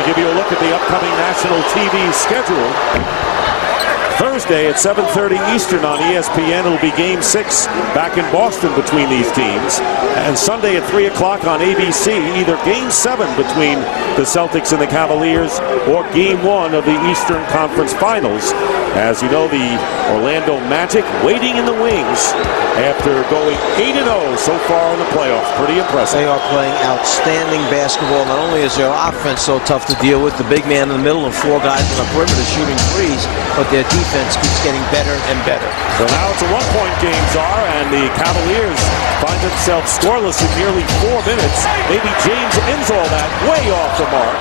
going to give you a look at the upcoming national TV schedule. Thursday at 7:30 Eastern on ESPN, it'll be Game 6 back in Boston between these teams. And Sunday at 3 o'clock on ABC, either Game 7 between the Celtics and the Cavaliers or Game 1 of the Eastern Conference Finals. As you know, the Orlando Magic waiting in the wings after going 8-0 so far in the playoffs. Pretty impressive. They are playing outstanding basketball. Not only is their offense so tough to deal with, the big man in the middle and 4 guys on the perimeter shooting threes, but their defense keeps getting better and better. So now it's a one-point game, Czar, and the Cavaliers find themselves scoreless in nearly 4 minutes. Maybe James ends all that way off the mark.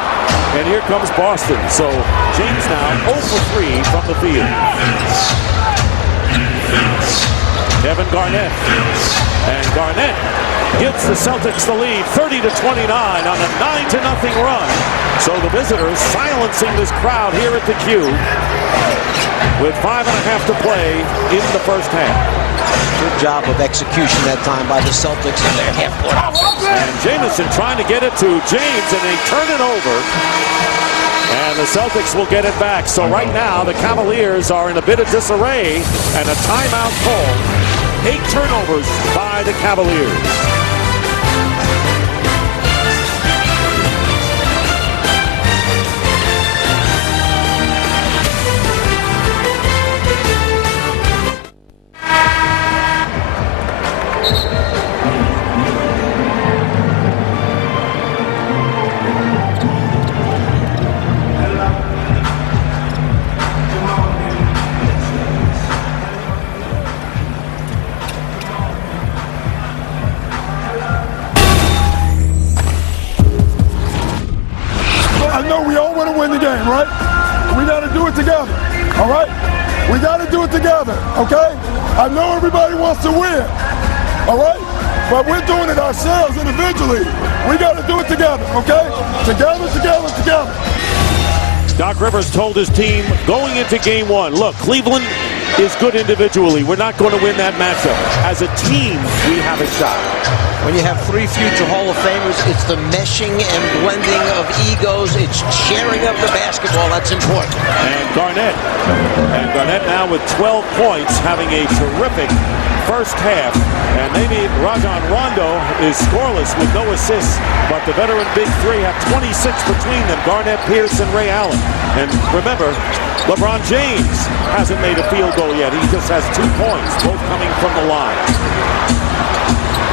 And here comes Boston. So James now 0 for 3 from the field. Kevin Garnett. And Garnett gives the Celtics the lead 30-29 on a 9-0 run. So the visitors silencing this crowd here at the Q with 5.5 to play in the first half. Good job of execution that time by the Celtics in their half-court offense. And Jamison trying to get it to James, and they turn it over. And the Celtics will get it back. So right now, the Cavaliers are in a bit of disarray, and a timeout called. 8 turnovers by the Cavaliers. I know we all want to win the game, right? We got to do it together, all right? We got to do it together, okay? I know everybody wants to win, all right? But we're doing it ourselves individually. We got to do it together, okay? Together, together, together. Doc Rivers told his team going into Game 1, look, Cleveland is good individually. We're not going to win that matchup. As a team, we have a shot. When you have 3 future Hall of Famers, it's the meshing and blending of egos. It's sharing of the basketball. That's important. And Garnett now with 12 points, having a terrific first half. And maybe Rajon Rondo is scoreless with no assists, but the veteran Big Three have 26 between them, Garnett, Pierce, and Ray Allen. And remember, LeBron James hasn't made a field goal yet. He just has 2 points, both coming from the line.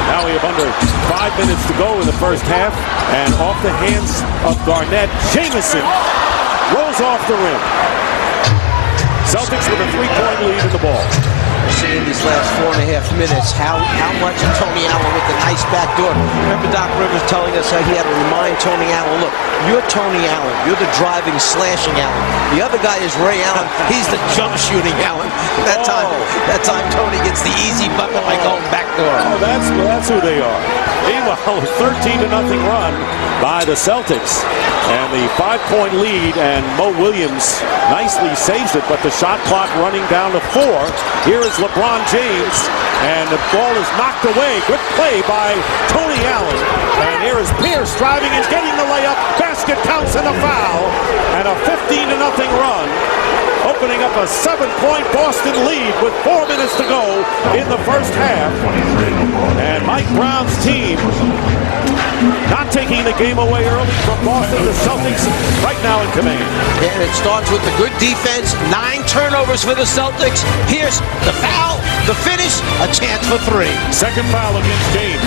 Now we have under 5 minutes to go in the first half, and off the hands of Garnett, Jamison rolls off the rim. Celtics with a 3-point lead in the ball. We're seeing these last 4.5 minutes how much of Tony Allen with the nice backdoor. Remember Doc Rivers telling us how he had to remind Tony Allen, look, you're Tony Allen. You're the driving, slashing Allen. The other guy is Ray Allen. He's the jump shooting Allen. That time Tony gets the easy bucket by going backdoor. Oh, that's who they are. Meanwhile, a 13-0 run by the Celtics. And the 5-point lead, and Mo Williams nicely saves it, but the shot clock running down to 4. Here is LeBron James, and the ball is knocked away. Good play by Tony Allen. And here is Pierce driving and getting the layup. Basket counts and a foul. And a 15-0 run, opening up a 7-point Boston lead with 4 minutes to go in the first half. And Mike Brown's team not taking the game away early from Boston. The Celtics right now in command. And it starts with the good defense. 9 turnovers for the Celtics. Pierce, the foul, the finish, a chance for 3. Second foul against James.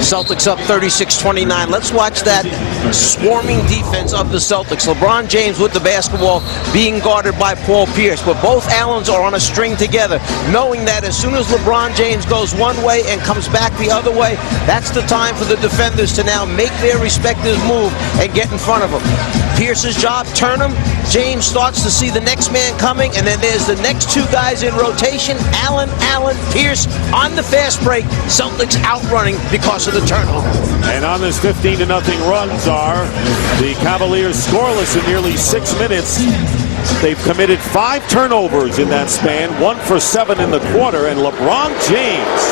Celtics up 36-29. Let's watch that swarming defense of the Celtics. LeBron James with the basketball being guarded by Paul Pierce. But both Allens are on a string together, knowing that as soon as LeBron James goes one way and comes back the other way, that's the time for the defenders to now make their respective move and get in front of him. Pierce's job, turn him. James starts to see the next man coming, and then there's the next 2 guys in rotation. Allen, Pierce on the fast break. Celtics outrunning because of the turnover. And on this 15-0 run, Czar, the Cavaliers scoreless in nearly 6 minutes. They've committed 5 turnovers in that span, 1 for 7 in the quarter, and LeBron James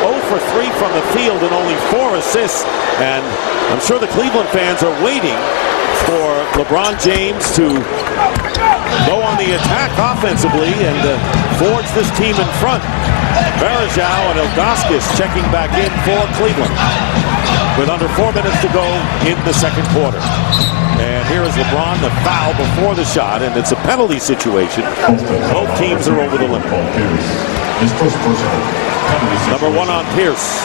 0 for 3 from the field and only 4 assists. And I'm sure the Cleveland fans are waiting for LeBron James to go on the attack offensively and forge this team in front. Varejao and Ilgauskas checking back in for Cleveland with under 4 minutes to go in the second quarter. And here is LeBron, the foul before the shot, and it's a penalty situation. Both teams are over the limit. Number 1 on Pierce.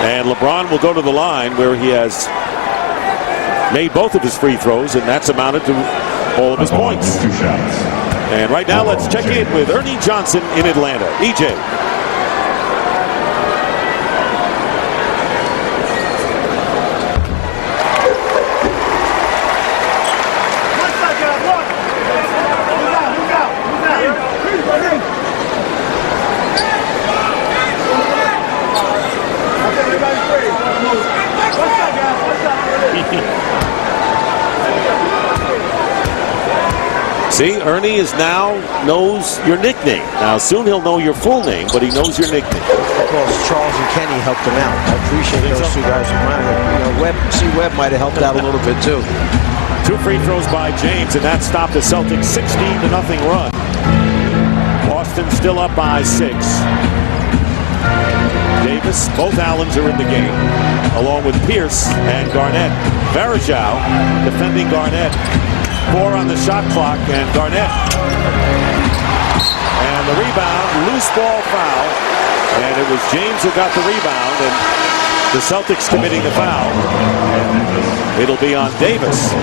And LeBron will go to the line where he has made both of his free throws, and that's amounted to all of his points. And right now, let's check in with Ernie Johnson in Atlanta. EJ. See, Ernie is now knows your nickname. Now, soon he'll know your full name, but he knows your nickname. Because Charles and Kenny helped him out. I appreciate those 2 guys. Webb might have helped out a little bit, too. 2 free throws by James, and that stopped the Celtics' 16-0 run. Boston still up by 6. Davis, both Allens are in the game, along with Pierce and Garnett. Varejao defending Garnett. 4 on the shot clock, and Garnett. And the rebound, loose ball foul. And it was James who got the rebound, and the Celtics committing the foul. And it'll be on Davis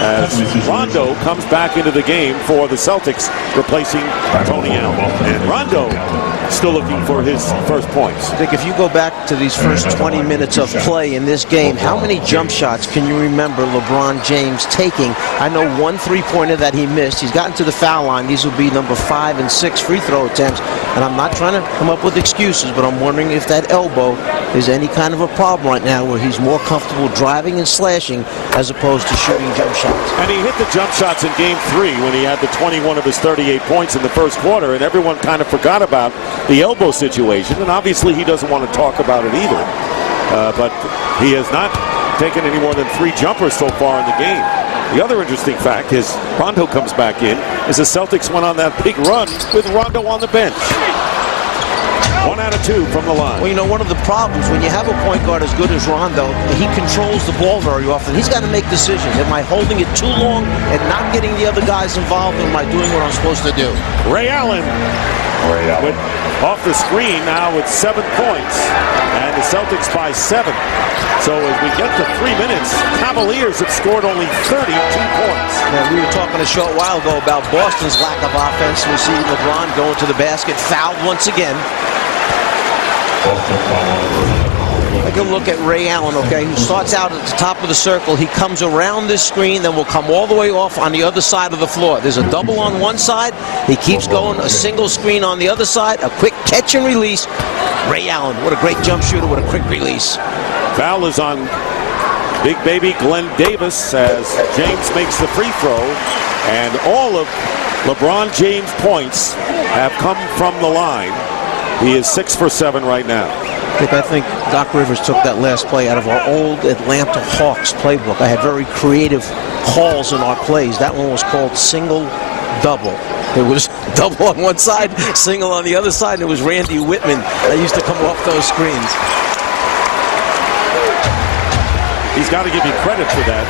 as Rondo comes back into the game for the Celtics, replacing Tony Allen. And Rondo still looking for his first points. Dick, if you go back to these first 20 minutes of play in this game, how many jump shots can you remember LeBron James taking? I know 1 3-pointer that he missed. He's gotten to the foul line. These will be number 5 and 6 free throw attempts. And I'm not trying to come up with excuses, but I'm wondering if that elbow is any kind of a problem right now where he's more comfortable driving and slashing as opposed to shooting jump shots. And he hit the jump shots in Game 3 when he had the 21 of his 38 points in the first quarter, and everyone kind of forgot about the elbow situation, and obviously he doesn't want to talk about it either. But he has not taken any more than 3 jumpers so far in the game. The other interesting fact is Rondo comes back in as the Celtics went on that big run with Rondo on the bench. 1 out of 2 from the line. Well, you know, one of the problems when you have a point guard as good as Rondo, he controls the ball very often. He's got to make decisions. Am I holding it too long and not getting the other guys involved, or am I doing what I'm supposed to do? Ray Allen with, off the screen now with 7 points, and the Celtics by 7. So as we get to 3 minutes, Cavaliers have scored only 32 points. Now, we were talking a short while ago about Boston's lack of offense. We see LeBron going to the basket, fouled once again. Take a look at Ray Allen, okay, who starts out at the top of the circle. He comes around this screen, then will come all the way off on the other side of the floor. There's a double on one side. He keeps going, a single screen on the other side, a quick catch and release. Ray Allen, what a great jump shooter, what a quick release. Foul is on big baby Glenn Davis as James makes the free throw, and all of LeBron James' points have come from the line. He is 6 for 7 right now. I think Doc Rivers took that last play out of our old Atlanta Hawks playbook. I had very creative calls in our plays. That one was called single-double. It was double on one side, single on the other side. It was Randy Whitman that used to come off those screens. He's got to give you credit for that.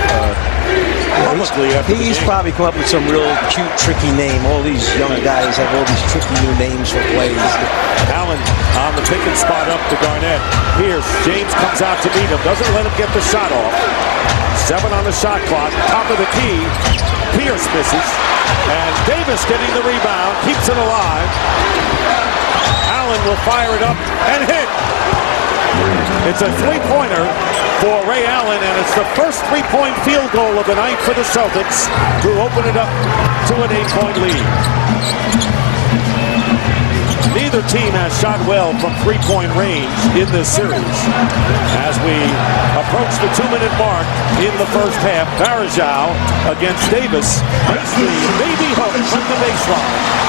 He's probably come up with some real cute, tricky name. All these young guys have all these tricky new names for plays. Allen on the pick and spot up to Garnett. Pierce, James comes out to meet him. Doesn't let him get the shot off. 7 on the shot clock. Top of the key. Pierce misses. And Davis getting the rebound. Keeps it alive. Allen will fire it up and hit. It's a 3-pointer for Ray Allen, and it's the first 3-point field goal of the night for the Celtics, who open it up to an 8-point lead. Neither team has shot well from three-point range in this series. As we approach the 2-minute mark in the first half, Varejao against Davis. Makes the baby hook from the baseline.